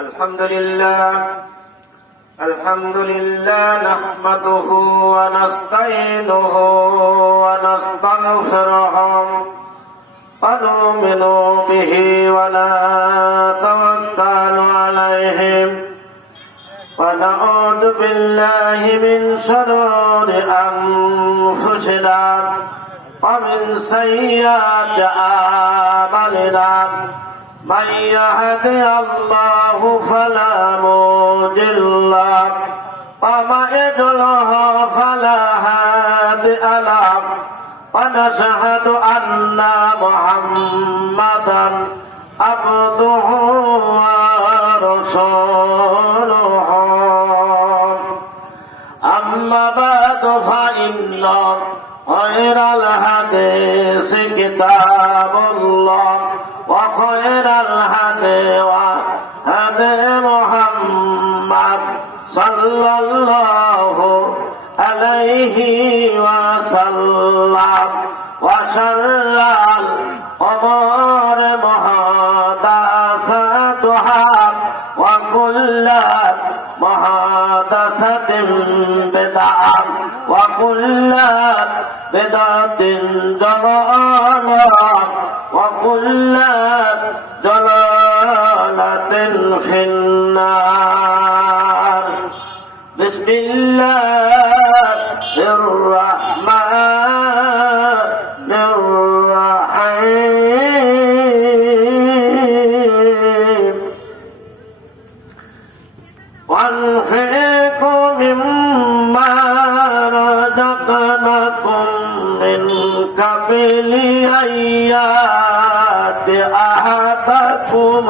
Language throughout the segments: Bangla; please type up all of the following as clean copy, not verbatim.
الحمد لله نحمده ونستعينه ونستغفره ونؤمن به ونتوكل عليه ونعوذ بالله من شرور أنفسنا ومن سيئات أعمالنا من يهده الله فلا مضل له ومن يضلل فلا هادي له ونشهد أن محمدا عبده ورسوله أما بعد فإن خير الحديث كتاب الله وخير الهدي هدي محمد صلى الله عليه وسلم وشر الأمور محدثاتها وكل محدثة بدعة وكل بدعة ضلالة وكل ضلالة في النار. بسم الله الرحمن الرحيم. وانفقوا مما رزقناكم من قبل أن يأتي أحدكم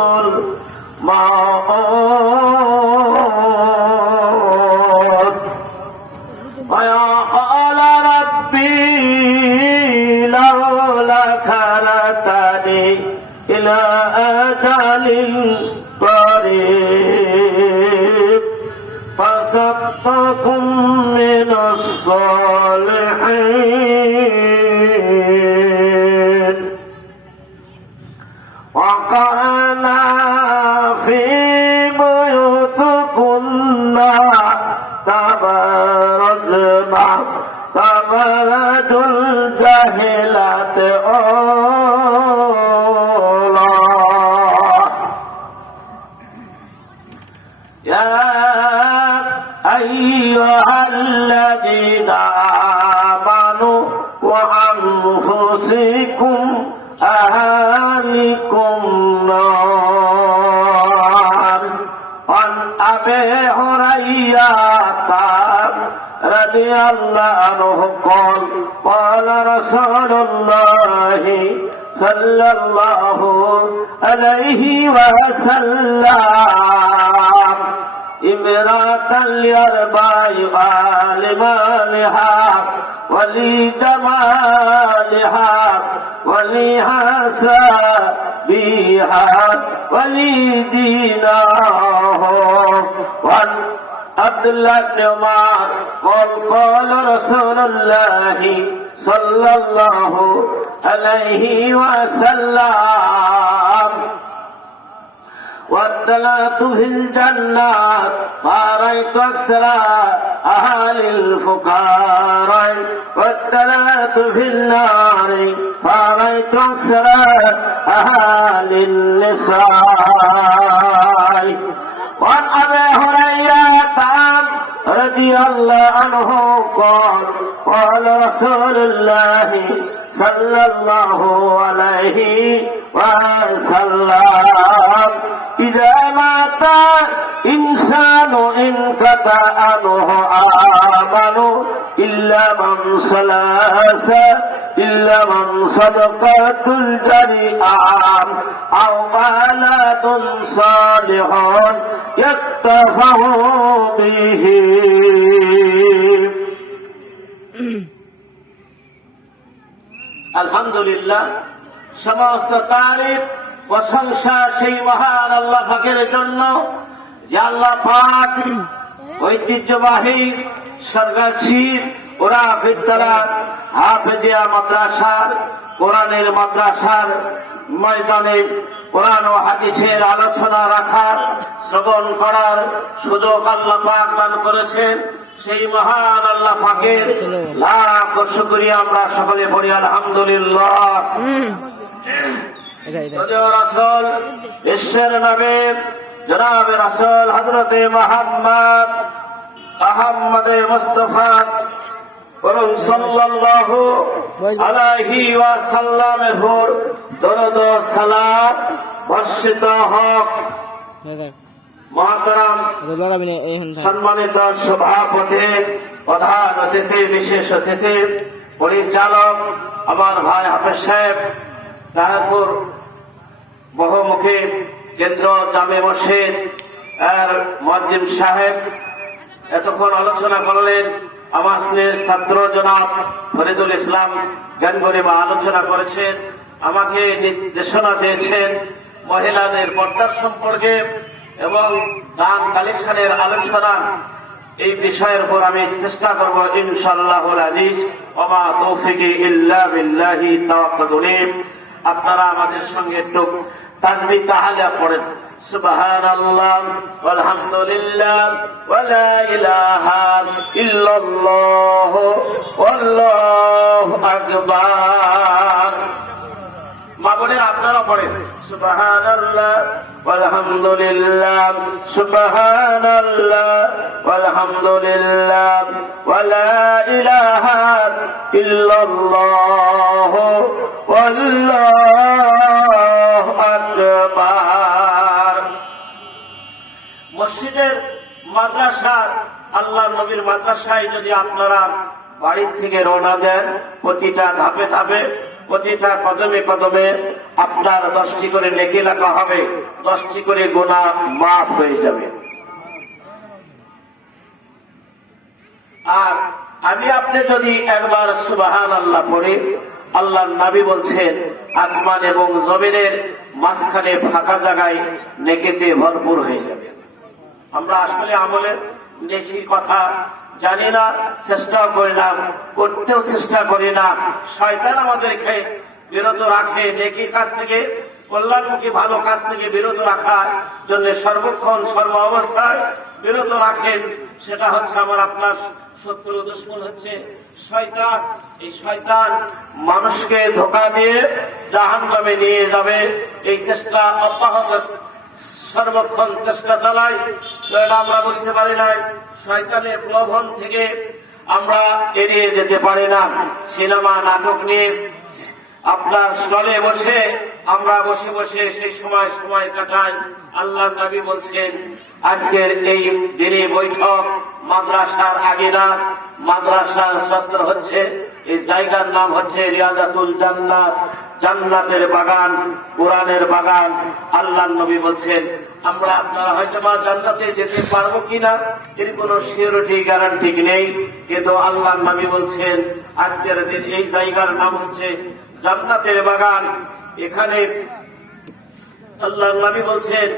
الموت ويقول ربي لولا أخرتني إلى أجل قريب فصدقكم من الصالحين. وقرنا في بيوتكن تبرجنا تبرج الجاهلة أولى. يا أيها الذين آمنوا وأنفسكم أهلكم نار. عن أبي هريرة رضي الله عنه قال قال رسول الله صلى الله عليه وسلم امرأة لأربع لمالها ولجمالها ولحسبها ولدينها. وعن عبد الله بن عمر قال قال رسول الله صلى الله عليه وسلم واطلعت في الجنات فرأيت أكثر أهل الفقراء واطلعت في النار فرأيت أكثر أهل النساء. وعن أبي هريرة رضي الله عنه قال قال رسول الله صلى الله عليه وسلم إذا مات إنسان انقطع عنه عمله إلا من ثلاث إلا من صدقة الجريئة أو ولد صالح يتبع به. আলহামদুলিল্লাহ, সমস্ত তারিফ প্রশংসা সেই মহান আল্লাহ পাকের জন্য যে আল্লাহ পাক ঐতিহ্যবাহী সরগাছি ওরা ফিরতারা হাফেজিয়া মাদ্রাসার কোরআনের মাদ্রাসার ময়দানে কোরআন ও হাদিসের আলোচনা রাখার শ্রবণ করার সুযোগ আল্লাহ পাক দান করেছেন। সেই মহান আল্লাহ পাকের লাখ শুকরিয়া আমরা সকলে পড়ি আলহামদুলিল্লাহ। রাসূল ঈশ্বর নবী জনাব রাসূল হযরতে মুহাম্মদ আহমদে মুস্তাফা বরং সাল্লাল্লাহু আলাইহি ওয়াসাল্লামের উপর দরুদ ও সালাম বর্ষিত হোক। মহতারাম সম্মানিত সভাপতি, প্রধান অতিথি, বিশেষ অতিথি, পরিচালক আমার ভাই হাফেজ সাহেব, তাহারপুর বহুমুখী কেন্দ্র জামে মসজিদ এর মুয়াজ্জিম সাহেব এতক্ষণ আলোচনা করলেন। আমার স্নেহের ছাত্র জনাব ফরিদুল ইসলাম জ্ঞানগরিমা আলোচনা করেছেন, আমাকে নির্দেশনা দিয়েছেন মহিলাদের পর্দার সম্পর্কে এবং দান কালেকশনের আলোচনা। এই বিষয়ের উপর আমি চেষ্টা করব ইনশাআল্লাহুল আজিজ। ওয়া মা তৌফিকি ইল্লা বিল্লাহি তাওয়াক্কালতু। আপনারা আমাদের সঙ্গে একটু তাসবিহ তাহলিয়া পড়েন। সুবহানাল্লাহ ওয়ালহামদুলিল্লাহ ওয়া লা ইলাহা ইল্লাল্লাহ ওয়াল্লাহু আকবার। মা বোনেরা আপনারা পড়েন সুবহানাল্লাহ ওয়ালহামদুলিল্লাহ সুবহানাল্লাহ ওয়ালহামদুলিল্লাহ ওয়া লা ইলাহা ইল্লাল্লাহ ওয়াল্লাহু আকবার। মসজিদের মাদ্রাসার আল্লাহ নবীর মাদ্রাসায় যদি আপনারা বাড়ি থেকে রওনা দেন, প্রতিটা ধাপে ধাপে প্রতিটা কদমে কদমে আপনার 10টি করে নেকি লেখা হবে, 10টি করে গুনাহ মাফ হয়ে যাবে। আর আমি আপনি যদি একবার সুবহানাল্লাহ পড়ি, আল্লাহর নবী বলছেন আসমান এবং জমিনের মাঝখানে ফাঁকা জায়গায় নেকিতে ভরপুর হয়ে যাবে। আমরা আসলে আমলের নেকির কথা জানি না, চেষ্টাও করি না, করতেও চেষ্টা করি না। শয়তান আমাদেরকে বিরত রাখে নেকির কাজ থেকে, কল্যাণমুখী ভালো কাজ থেকে বিরত রাখার জন্য সর্বক্ষণ সর্ব অবস্থায় বিরত রাখেন। সেটা হচ্ছে আমার আপনার শত্রু দুশমন হচ্ছে শয়তান। এই শয়তান মানুষকে ধোঁকা দিয়ে জাহান্নামে নিয়ে যাবে, এই চেষ্টা অব্যাহত সর্বক্ষণ চেষ্টা চালাই। আমরা বুঝতে পারি নাই শয়তানের প্রলোভন থেকে আমরা এড়িয়ে যেতে পারি না। সিনেমা নাটক নিয়ে আপনার স্টলে বসে আমরা বসে বসে সেই সময় কাটাই। আল্লাহর নবী বলছেন আজকের এই দিনে বৈঠক মাদ্রাসার আগে না, মাদ্রাসার সত্র হচ্ছে, এই জায়গার নাম হচ্ছে রিয়াজাতুল জান্নাত, জান্নাতের বাগান, কোরআনের বাগান। আল্লাহর নবী বলছেন আমরা আপনারা হয়তো বা জান্নাতে যেতে পারবো কিনা এর কোনো সিওরিটি গ্যারান্টি নেই, কিন্তু আল্লাহর নবী বলছেন আজকের দিন এই জায়গার নাম হচ্ছে জান্নাতের বাগান। এখানে আল্লাহর নবী বলছেন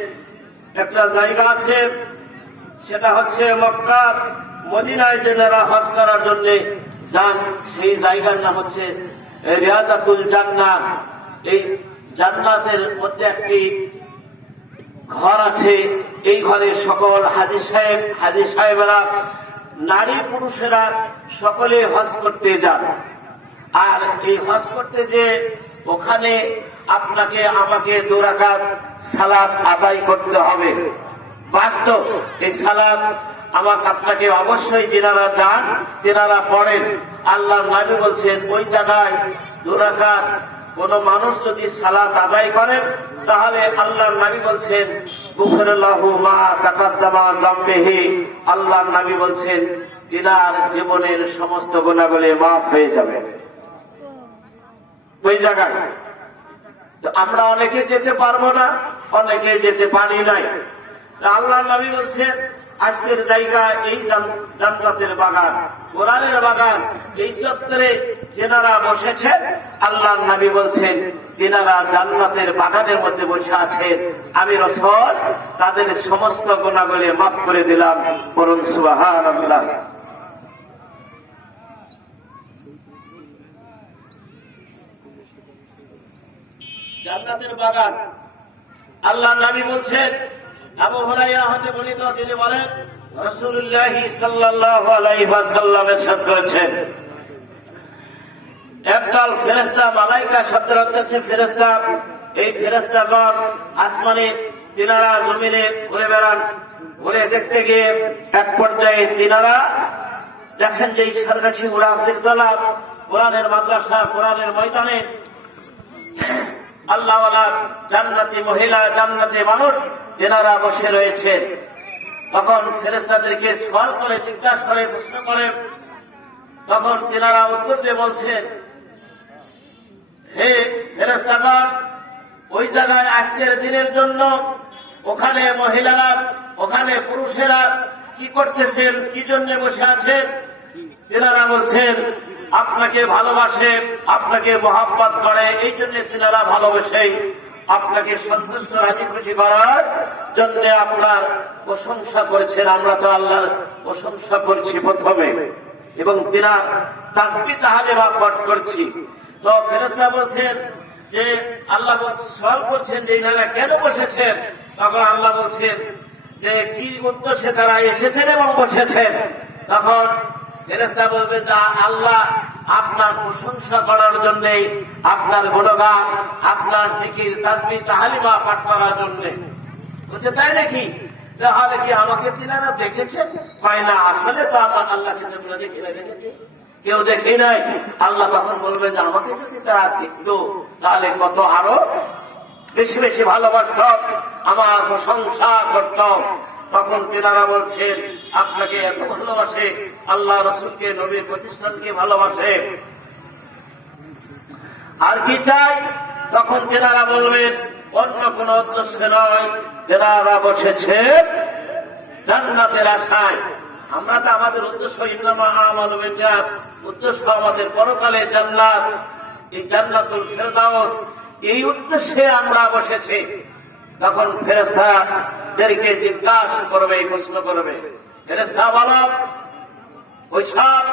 একটা জায়গা আছে, সেটা হচ্ছে মক্কার মদিনায় যারা হজ করার জন্য যান, সেই জায়গার নাম হচ্ছে রিয়াজাতুল জান্নাত। এই জান্নাতের মধ্যে একটি ঘর আছে, এই ঘরে সকল হাজী সাহেবেরা, নারী পুরুষেরা সকলে হজ করতে যান। আর এই হজ করতে যে ওখানে আপনাকে আমাকে 2 রাকাত সালাত আদায় করতে হবে বাধ্য। এই সালাত আমাকে আপনাকে অবশ্যই যিনারা যান তিনারা পড়েন। আল্লাহর নবী বলছেন ওই জায়গায় 2 রাকাত কোন মানুষ যদি সালাত আদায় করেন তাহলে আল্লাহর নবী বলছেন গুফরাল্লাহু মা তাকাদ্দামা যামবিহি। আল্লাহর নবী বলছেন তিনার জীবনের সমস্ত গুনাহগুলো মাফ হয়ে যাবে ওই জায়গায়। আমরা অনেকে যেতে পারবো না, অনেকে যেতে পারি নাই। আল্লাহর নবী বলছেন আজকের জায়গা এই জান্নাতের বাগান, কোরআনের বাগান, এই চত্বরে যেনারা বসেছেন আল্লাহর নবী বলছেন তিনারা জান্নাতের বাগানের মধ্যে বসে আছেন, আমি রাসূল তাদের সমস্ত গুনাহগুলো মাফ করে দিলাম। বলুন সুবহানাল্লাহ। জান্নাতের বাগান আল্লাহর নবী বলছেন আবু হুরায়রা হতে বর্ণিত, তিনি বলেন রাসূলুল্লাহ সাল্লাল্লাহু আলাইহি ওয়াসাল্লাম ইরশাদ করেছেন, একদল ফেরেশতা, মালাইকা শব্দের অর্থ হচ্ছে ফেরেশতা, এই ফেরেশতাগণ আসমানে তিনারা জমিনে ঘুরে বেড়ান। ঘুরে দেখতে গিয়ে এক পর্যায়ে তিনারা দেখেন যে ঈশ্বরগাছি মুরাফিক দলা কোরআনের মাদ্রাসা, কোরআনের ময়দানে আল্লাহওয়ালা জান্নাতি মহিলা, জান্নাতি মানুষ তেনারা বসে রয়েছে। তখন ফেরেশতাদেরকে সওয়াল করে, জিজ্ঞাসা করে, প্রশ্ন করে। তখন তেনারা উত্তর দিয়ে বলছেন, হে ফেরেশতাগণ, ওই জায়গায় আজকের দিনের জন্য ওখানে মহিলারা, ওখানে পুরুষেরা কি করতেছেন, কি জন্য বসে আছেন? তেনারা বলছেন, আপনাকে ভালোবাসে, আপনাকে মহব্বত করে, এই জন্য তেনারা ভালোবেসে আপনাকে সন্তুষ্ট রাজি খুশি করার জন্য আপনার প্রশংসা করেছেন। আমরা তো আল্লাহর প্রশংসা করছি প্রথমে, এবং তিনার তাসবিহ তাহলিমা পাঠ করছি। তো ফেরেশতা বলছেন যে আল্লাহ সওয়াল করছেন যে এনারা কেন বসেছেন? তখন আল্লাহ বলছেন যে কি উদ্দেশ্যে তারা এসেছেন এবং বসেছেন। তখন ফেরেশতা বলবেন যে আল্লাহ আপনার প্রশংসা করার জন্য, আপনার গুণগান, আপনার জিকির তাসবিহ তাহলিমা পাঠ করার জন্য। বলছে তাই নাকি? তাহলে কি আমাকে তিনারা দেখেছেন? হয় না, আসলে তো আমার আল্লাহকে তোমরা দেখে রেখেছে, কেউ দেখে নাই। আল্লাহ তখন বলবে যে আমাকে যদি তারা দেখতো তাহলে কত আরো বেশি বেশি ভালোবাসত, আমার প্রশংসা করত। তখন তেনারা বলছেন, আপনাকে এত ভালোবাসে, আল্লাহ রসুলকে, নবীর প্রতিষ্ঠানকে ভালোবাসে, আর কি চাই? তখন তেনারা বলবেন অন্য কোন উদ্দেশ্য নয়, তেনারা বসেছে জান্নাতের আশায়। আমরা তো আমাদের উদ্দেশ্য ইন্নামা আমালু বিন্নিয়াত, উদ্দেশ্য আমাদের পরকালে জান্নাত, এই জান্নাতুল ফেরদাউস, এই উদ্দেশ্যে আমরা বসেছি। তখন ফেরেশতাদেরকে জিজ্ঞাসা করবে, প্রশ্ন করবে, ফেরেশতা বলো, ওইসব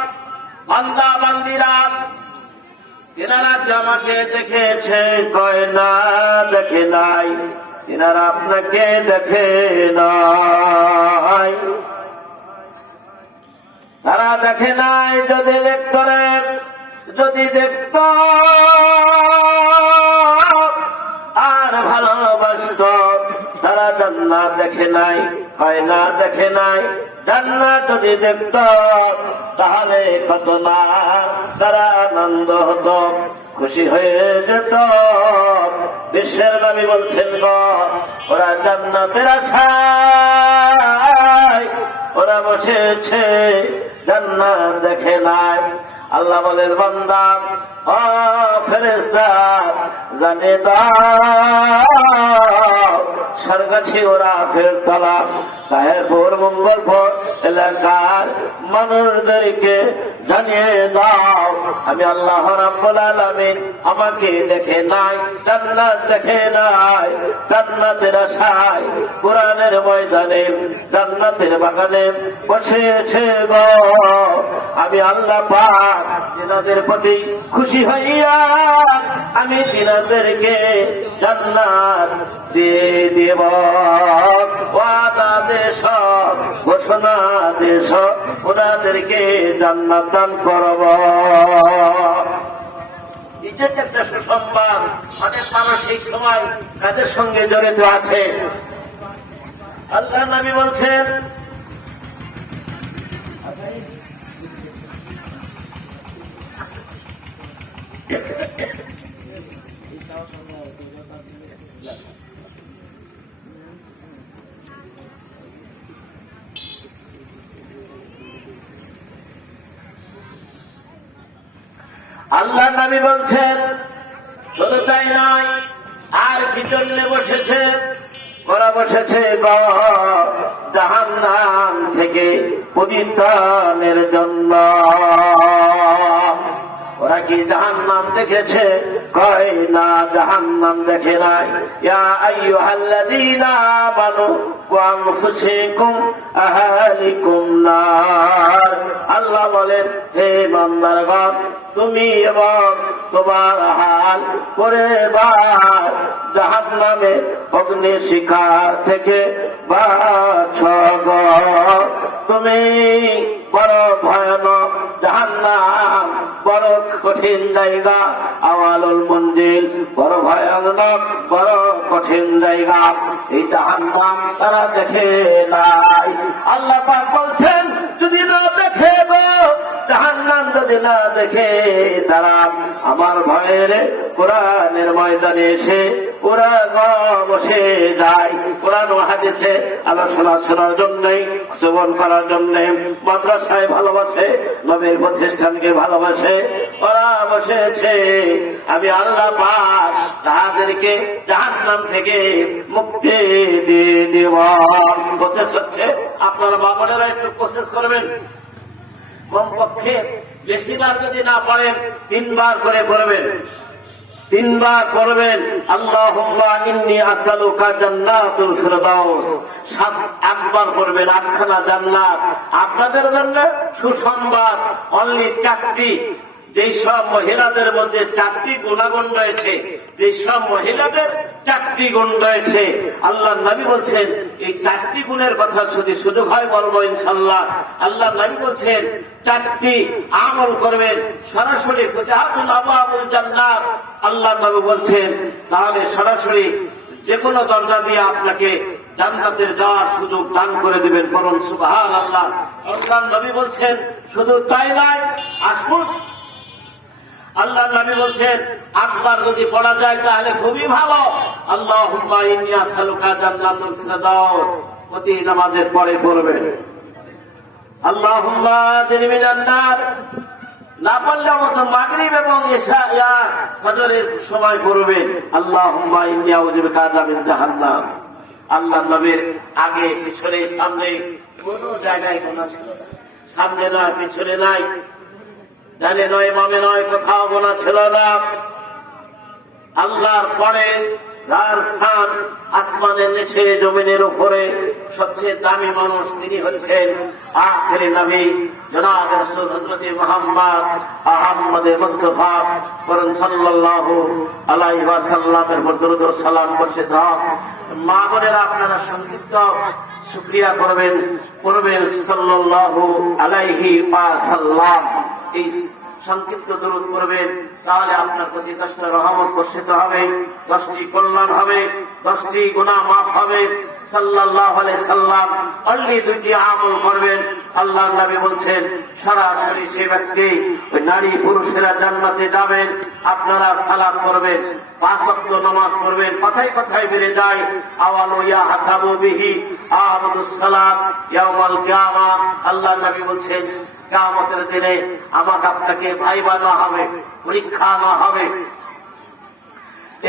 বান্দা বান্দিরা এনারা কি আমাকে দেখেছে? কয় না, দেখে নাই। এনারা আপনাকে দেখে নাই, তারা দেখে নাই। যদি দেখতেন, যদি দেখত আর ভালোবাসত, তারা জান্নাত দেখে নাই, হয় না, দেখে নাই। জান্নাত যদি দেখত তাহলে কত না তারা আনন্দ হতো, খুশি হয়ে যেত। বিশ্বের নবী বলছেন গো, ওরা জান্নাতের আশায় ওরা বসেছে, জান্নাত দেখে নাই। আল্লাহ বলেন, বান্দা ও ফেরেশতা জানে দাও, স্বর্গাছি ওরা ফেরতলা তাহেরপুর মঙ্গলপুর এলাকার মানুষদেরকে জানিয়ে দাও, আমি আল্লাহ রাব্বুল আলামিন আমাকে দেখে নাই, জান্নাত দেখে নাই। জান্নাতের আশায় কোরআনের ময়দানে, জান্নাতের বাগানে বসেছে গো। আমি আল্লাহ পাক তিনাদের প্রতি খুশি হইয়া আমি তিনাদেরকে জান্নাত দিয়ে দেব। ওয়াদা দেশ, ঘোষণা দেশ, ওনাদেরকে জান্নাত দান করব। এটা একটা সুসংবাদ। অনেক মানুষ এই সময় কাজের সঙ্গে জড়িত আছে। আল্লাহ নবী বলছেন, আল্লাহ নবী বলছেন, শুধু তাই নয়, আর কি জন্য বসেছে? ওরা বসেছে জাহান্নাম থেকে পরিত্রাণের জন্য। ওরা কি জাহান্নাম দেখেছে? কয় না, জাহান্নাম দেখে নাই। ইয়া আইয়ুহাল্লাযীনা আমানু ওয়া আনফুসিকুম আহলিকুম নার। আল্লাহ বলেন, হে বান্দারগণ, তুমি এবং তোমার হাল পরিবার জাহান্নামে অগ্নি শিখা থেকে বাঁচো গো। তুমি বড় ভয়ানক জাহান্নাম, বড় কঠিন জায়গা। আওয়ালুল মঞ্জিল, বড় ভয়ানক, বড় কঠিন জায়গা। এই জাহান্নাম তারা দেখে নাই। আল্লাহ পাক বলছেন, যদি না দেখে গো, জাহান্নাম যদি না দেখে, তারা আমার ভয়ের কোরআনের ময়দানে এসে ওরা বসে যায়। কোরআন ও হাদিসে আলোচনা শোনার জন্যে, শ্রবণ করার জন্যে, মাদ্রাসায় ভালোবাসে, নবীর প্রতিষ্ঠানকে ভালোবাসে, ওরা বসেছে। আমি আল্লাহ পাক তাদেরকে জাহান্নাম থেকে মুক্তি দিয়ে দেব। প্রসেস হচ্ছে, আপনারা বাবারা একটু প্রসেস করবেন। কমপক্ষে বেশিবার যদি না পারেন, 3 বার করে পড়বেন, 3 বার পড়বেন। আল্লাহুম্মা ইন্নী আসআলুকা জান্নাতুল ফিরদাউস। 8বার পড়বেন, 8খানা জান্নাত। আপনাদের জন্য সুসংবাদ, অনলি 4টি। যেই সব মহিলাদের মধ্যে 4টি গুণাগুণ রয়েছে, যেই সব মহিলাদের 4টি গুণ রয়েছে, আল্লাহ নবী বলছেন, এই 4টি গুণের কথা যদি সুযোগ হয় বলবো ইনশাআল্লাহ। আল্লাহ নবী বলছেন 4টি আমল করবেন, সরাসরি ফুতিহাতুল আবওয়াবুল জান্নাত। আল্লাহ নবী বলছেন, তাহলে সরাসরি যে কোনো দরজা দিয়ে আপনাকে জান্নাতের যাওয়ার সুযোগ দান করে দিবেন। বলুন সুবহানাল্লাহ। আল্লাহ নবী বলছেন, শুধু তাই নয়, আসুন, আল্লাহ নবী বলছেন, 8বার যদি পড়া যায় তাহলে খুবই ভালো। আল্লাহুম্মা ইন্নী আসআলুকা জান্নাতুল ফিরদাউস প্রতি নামাজের পরে পড়বেন। আল্লাহুম্মা আজরিনি মিনান নার না পড়লে মতো মাগরিব এবং ইশা ইয়া ফজরের সময় পড়বেন। আল্লাহুম্মা ইন্নী আউযু বিকা মিন জাহান্নাম। আল্লাহ নবীর আগে পিছনে সামনে কোনো জায়গায় গোনা ছিল না, সামনে নয়, পিছনে নাই, ডানে নয়, বামে নয়, কোথাও গোনা ছিল না। আল্লাহর পরে যার স্থান আসমানের নিচে, জমিনের উপরে, সবচেয়ে দামি মানুষ তিনি হচ্ছেন আখিরি নবী জনাব রাসূল হযরত মুহাম্মদ আহমদ মুস্তাফা সাল্লাল্লাহু আলাইহি ওয়াসাল্লামের উপর দরুদ ও সালাম বর্ষিত হোক। মা বোনেরা, আপনারা সংক্ষিপ্ত শুকরিয়া করবেন সাল্লাল্লাহু আলাইহি ওয়াসাল্লাম। এই সংক্ষিপ্ত দরুদ পড়বেন, তাহলে আপনার প্রতি 10টা রহমত বর্ষিত হবে, 10টি কল্যাণ হবে, 10টি গুনাহ মাফ হবে। সাল্লাল্লাহু আলাইহি সাল্লাম অনলি 2টি আমল করবেন। আল্লাহর নবী বলছেন, সরাসরি সে ব্যক্তি, ওই নারী পুরুষেরা জান্নাতে যাবেন। আপনারা সালাত করবেন, 5 ওয়াক্ত নামাজ পড়বেন। কথায় কথায় বেড়ে যায়, আওয়ালু ইয়া হাসাবু বিহি আবদুস সালাত ইয়াউমাল কিয়ামা। আল্লাহর নবী বলছেন, কিয়ামতের দিনে আমাকে আপনাকে ভাইবা না হবে, পরীক্ষা না হবে।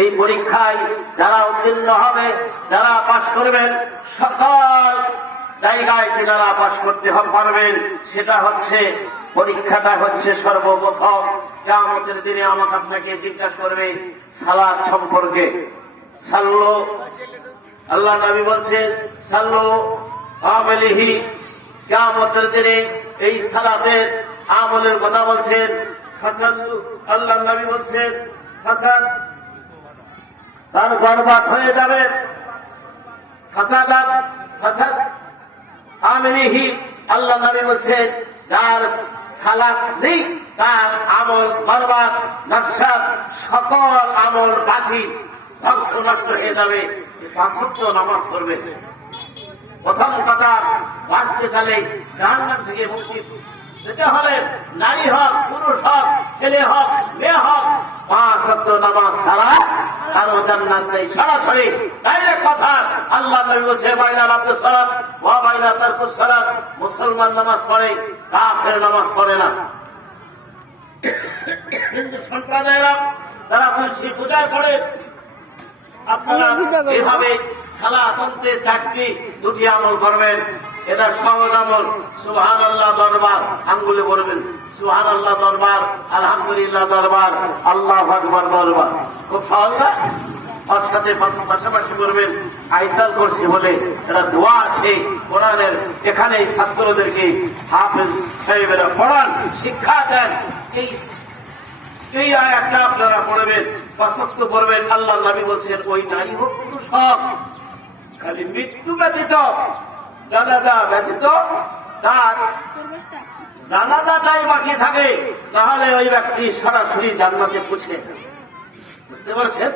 এই পরীক্ষায় যারা উত্তীর্ণ হবে, যারা পাশ করবেন, সকল জায়গায় যারা পাশ করতে পারবেন, সেটা হচ্ছে, পরীক্ষাটা হচ্ছে সর্বপ্রথম কিয়ামতের দিনে আমাকে আপনাকে জিজ্ঞাসা করবে সালাত সম্পর্কে। সাল্লু, আল্লাহ নবী বলছেন, সাল্লু আলাইহি। কিয়ামতের দিনে এই সালাতের আমলের কথা বলছেন। ফাসাল্লু, আল্লাহ নবী বলছেন, ফাসাদ, তার বরবাদ হয়ে যাবে। ফাসাদাত, ফাসাদ আমিনিহি। আল্লাহ নবী বলছেন, যার সালাত নেই তার আমল বরবাদ, নফসাত, সকল আমল বাতিল, ধ্বংস নষ্ট হয়ে যাবে। 5 ওয়াক্ত নামাজ পড়বে। প্রথম কথা, বাঁচতে চাইলে জাহান্নাম থেকে মুক্তি পেতে হলে নারী হোক, পুরুষ হোক, ছেলে হোক, মেয়ে হোক, 5 ওয়াক্ত নামাজ ছাড়া কারো জান্নাত নেই। সরাসরি ডাইরেক্ট কথা। আল্লাহ নবী বলছে, বাইনা রাতে সালাত ওয়া বাইনা তারকুস সালাত। মুসলমান নামাজ পড়ে, কাফের নামাজ পড়ে না। হিন্দু সম্প্রদায়েরা তারা তুলসী পূজায় পড়ে, আপনারা এভাবে সালাতন্তে চারটি দুটি আমল করবেন। এটা সহজ আমল। সুবহানাল্লাহ দরবার আঙ্গুলে বলবেন, সুবহানাল্লাহ দরবার, আলহামদুলিল্লাহ দরবার, আল্লাহু আকবার দরবার। খুব সহজ না? তার সাথে পাশাপাশি করবেন আইতাল করছি বলে এটা দোয়া আছে কোরআনের। এখানে ছাত্রদেরকে হাফেজ সাহেবেরা পড়ান, শিক্ষা দেন। এই আয়াতটা আপনারা পড়বেন, পাঁচক্ত পড়বেন। আল্লাহ নবী বলছেন ওই নারী হোক কিন্তু সব, খালি মৃত্যু ব্যতীত, জানাজা ব্যতীত তার জানাজাটাই বাকি থাকে, তাহলে ওই ব্যক্তি সরাসরি জান্নাতে পৌঁছে যাবে। বুঝতে পারছেন?